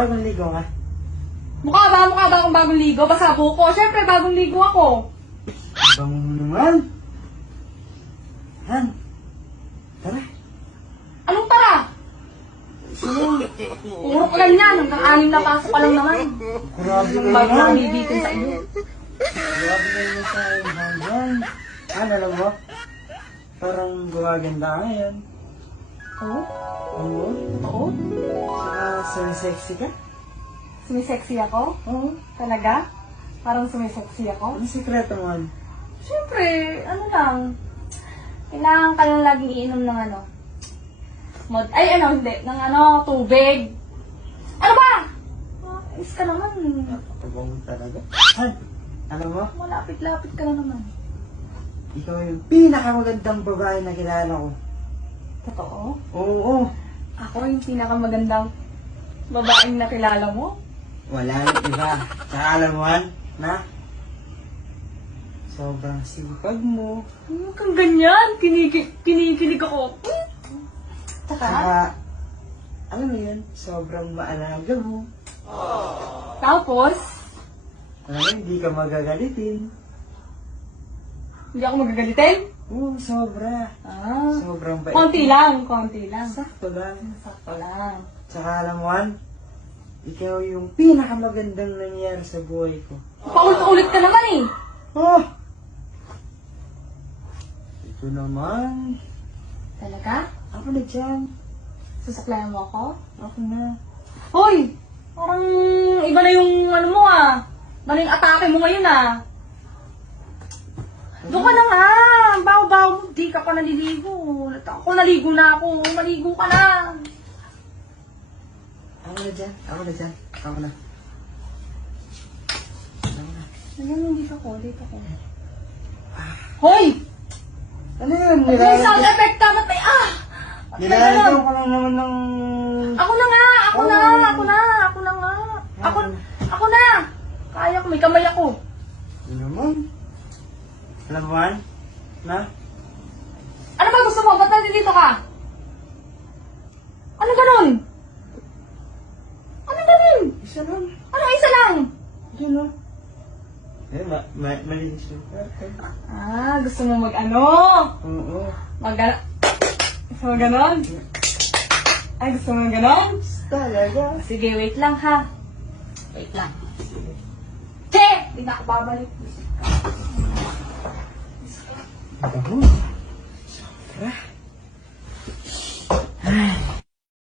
Bagong ligo ka. Mukha ba akong bagong ligo? Basa buko. Siyempre, bagong ligo ako. Bango mo naman. Han. Tara. Anong tara? Sige. Puro ka lang yan. Hanggang 6 na pasok ka lang naman. Grabe Yung ka bago naman. lang bibitin sa iyo. Grabe ka naman sa akin, Han. Alam mo? Parang gumaganda ka ngayon. Oo? Oo. Oo? Saka sexy ka. Sumisexy ako? Oo. Talaga? Parang sumisexy ako? Ano sikreto mo? Han? Siyempre, ano lang. Kailangan ka lang laging iinom ng ano. Ng tubig. Ano ba? Is ka naman. Napakabong talaga. Han, alam mo? Malapit-lapit ka na naman. Ikaw yung pinakamagandang babae na kilala ko. Totoo? Oo. Ako yung pinakamagandang babaeng nakilala mo? Wala nang iba. Tsaka alam mo, Han, na sobrang sipag mo. Huwag kang ganyan. Kinikilig ako. Tsaka, Tsaka, alam mo yun, sobrang maalaga mo. tapos, Alam mo, hindi ka magagalitin. hindi ako magagalitin? Oo, sobra. Ah, Sobrang bait. konti lang. Sakto lang. Sakto lang. Tsaka alam mo, Han, ikaw yung pinakamagandang nangyari sa buhay ko. Paulit-ulit ka naman eh. Oh! Ito naman. Talaga? Ako na dyan. Susuklayan mo ako? Ako na. Hoy! Parang iba na yung ano mo ah. Iba na yung atake mo ngayon ah. Doon ka na nga. Baw-baw mo. Di ka pa naliligo. Ako naligo na ako. Maligo ka na. Ako na dyan. Ako na dyan. Ako na. Ako na. Ayan, dito ako. Hoy! Ano yun? May sound Nilalagyan effect ka. Ba't may nilalagyan ko lang naman ng... Ako na nga. Ako na nga. Ako na. Kaya ko. May kamay ako. Ano naman? Alam mo, Han? Na? Ano ba gusto mo? Ba't nandito ka? Ano ganun? Isa lang. Ano isa lang? Diyan na. Eh, malinis yung kwarto. Ah, gusto mo mag-ano? Oo. Gusto mo ganon? Ay, gusto mo ganon? Talaga. Sige, wait lang ha. Wait lang. Che! Hindi na ako babalik. Ako.